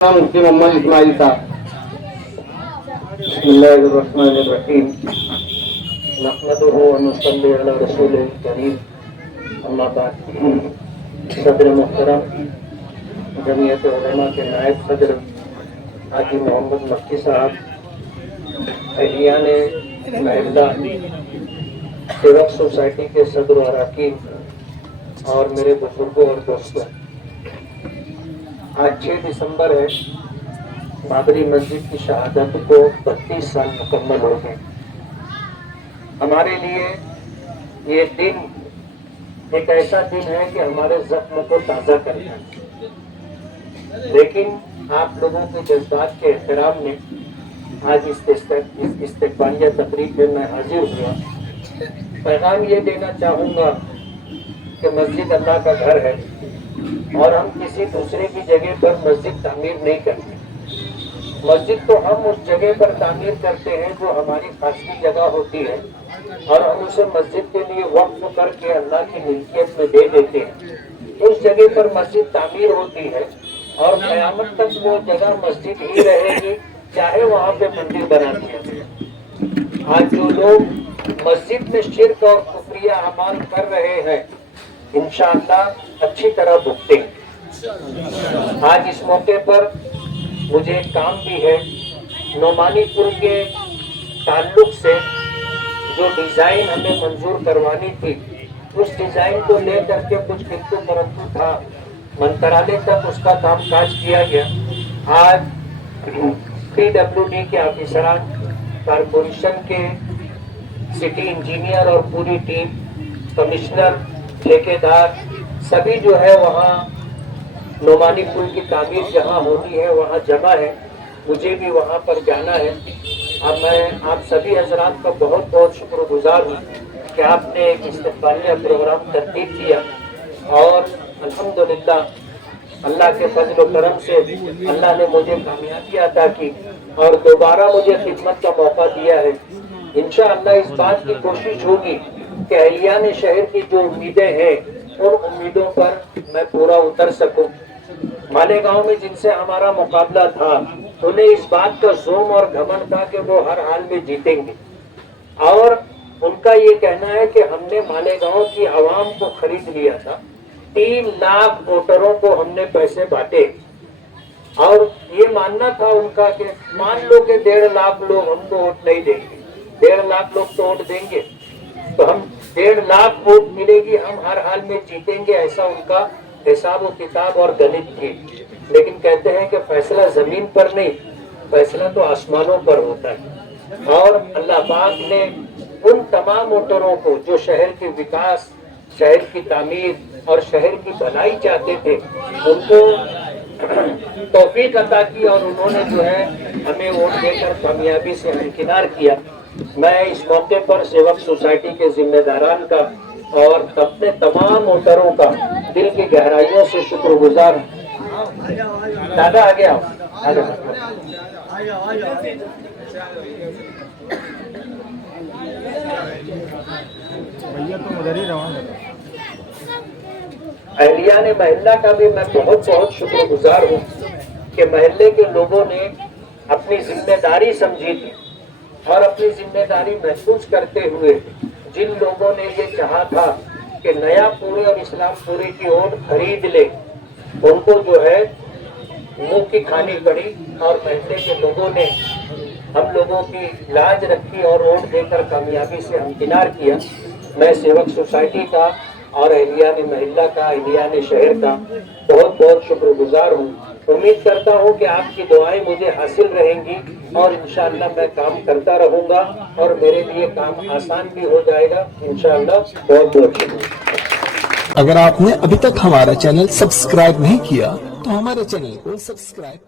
मुफ्ती मोहम्मद इस्माइल साहब। बिस्मिल्लाहिर्रहमानिर्रहीम। नहमदुहु व नुसल्ली अला रसूलिल करीम। अम्मा बाद। सदर मुहतरम जमीयत उलमा के नायब सदर हाजी मोहम्मद मक्की साहब, अहलियान महिला सेवक सोसाइटी के सदर अरकान और मेरे बुजुर्गों और दोस्तों, आज 6 दिसंबर है। बाबरी मस्जिद की शहादत को 32 साल मुकम्मल हो गए। हमारे लिए ये दिन एक ऐसा दिन है कि हमारे जख्म को ताज़ा करता है, लेकिन आप लोगों के जज्बात के एहतराम में आज इस इस्तकबालिया तकरीब में मैं हाजिर हुआ। पैगाम ये देना चाहूँगा कि मस्जिद अल्लाह का घर है और हम किसी दूसरे की जगह पर मस्जिद तामीर नहीं करते। मस्जिद तो हम उस जगह पर तामीर करते हैं जो हमारी खास की जगह होती है और हम उसे मस्जिद के लिए वक्फ करके अल्लाह की मिल्कियत में दे देते हैं। उस जगह पर मस्जिद तामीर होती है और क़यामत तक वो जगह मस्जिद ही रहेगी, चाहे वहाँ पे मंदिर बना दिया जाए। आज जो लोग मस्जिद में शिर्क और कुफरिया अमाल कर रहे हैं, इंशाअल्लाह अच्छी तरह भुगतेंगे। आज इस मौके पर मुझे एक काम भी है। नोमानीपुर के ताल्लुक से जो डिज़ाइन हमें मंजूर करवानी थी, उस डिज़ाइन को लेकर के कुछ किंतु परंतु था, मंत्रालय तक उसका काम काज किया गया। आज PWD के ऑफिसरान, कारपोरेशन के सिटी इंजीनियर और पूरी टीम, कमिश्नर, ठेकेदार सभी जो है वहाँ नोमानी पुल की तामीर जहाँ होती है वहाँ जमा है। मुझे भी वहाँ पर जाना है। अब मैं आप सभी हजरात का बहुत बहुत शुक्रगुजार हूँ कि आपने एक इस्तकबालिया प्रोग्राम तरतीब किया और अल्हम्दुलिल्लाह अल्लाह के फजल व करम से अल्लाह ने मुझे कामयाबी अता की और दोबारा मुझे खिदमत का मौका दिया है। इंशाअल्लाह इस बात की कोशिश होगी कि अहलियान शहर की जो उम्मीदें हैं उन उम्मीदों पर मैं पूरा उतर सकूं। मालेगांव में जिनसे हमारा मुकाबला था, उन्हें इस बात का जोम और घमंड था कि वो हर हाल में जीतेंगे और उनका ये कहना है कि हमने मालेगांव की आवाम को खरीद लिया था। 3 लाख वोटरों को हमने पैसे बांटे और ये मानना था उनका कि मान लो कि 1.5 लाख लोग हमको वोट नहीं देंगे, 1.5 लाख लोग तो वोट देंगे तो हम 1.5 लाख वोट मिलेगी, हम हर हाल में जीतेंगे, ऐसा उनका हिसाब व किताब और गणित थी। लेकिन कहते हैं कि फैसला जमीन पर नहीं, फैसला तो आसमानों पर होता है। और अल्लाह पाक ने उन तमाम वोटरों को जो शहर के विकास, शहर की तामीर और शहर की भलाई चाहते थे, उनको तौफीक अता की और उन्होंने जो है हमें वोट देकर कामयाबी से हमकिनार किया। मैं इस मौके पर सेवक सोसाइटी के जिम्मेदारान का और अपने तमाम वोटरों का दिल की गहराइयों से शुक्रगुजार हूँ। दादा आगे आओ। भैया तुम उधर ही रहो। अहलियान महिला का भी मैं बहुत बहुत शुक्रगुजार हूँ कि महल्ले के लोगों ने अपनी जिम्मेदारी समझी थी और अपनी जिम्मेदारी महसूस करते हुए जिन लोगों ने ये चाहा था कि नया पूरे और इस्लाम पूरे की ओर खरीद ले, उनको जो है मुंह की खानी पड़ी और महल्ले के लोगों ने हम लोगों की लाज रखी और वोट देकर कामयाबी से हमकिनार किया। मैं सेवक सोसाइटी का और अहलियान महिला का, अहलियान शहर का बहुत बहुत शुक्रगुजार हूँ। उम्मीद करता हूँ कि आपकी दुआएं मुझे हासिल रहेंगी और इंशाअल्लाह मैं काम करता रहूँगा और मेरे लिए काम आसान भी हो जाएगा इंशाअल्लाह। बहुत बहुत शुक्रिया। अगर आपने अभी तक हमारा चैनल सब्सक्राइब नहीं किया तो हमारे चैनल को सब्सक्राइब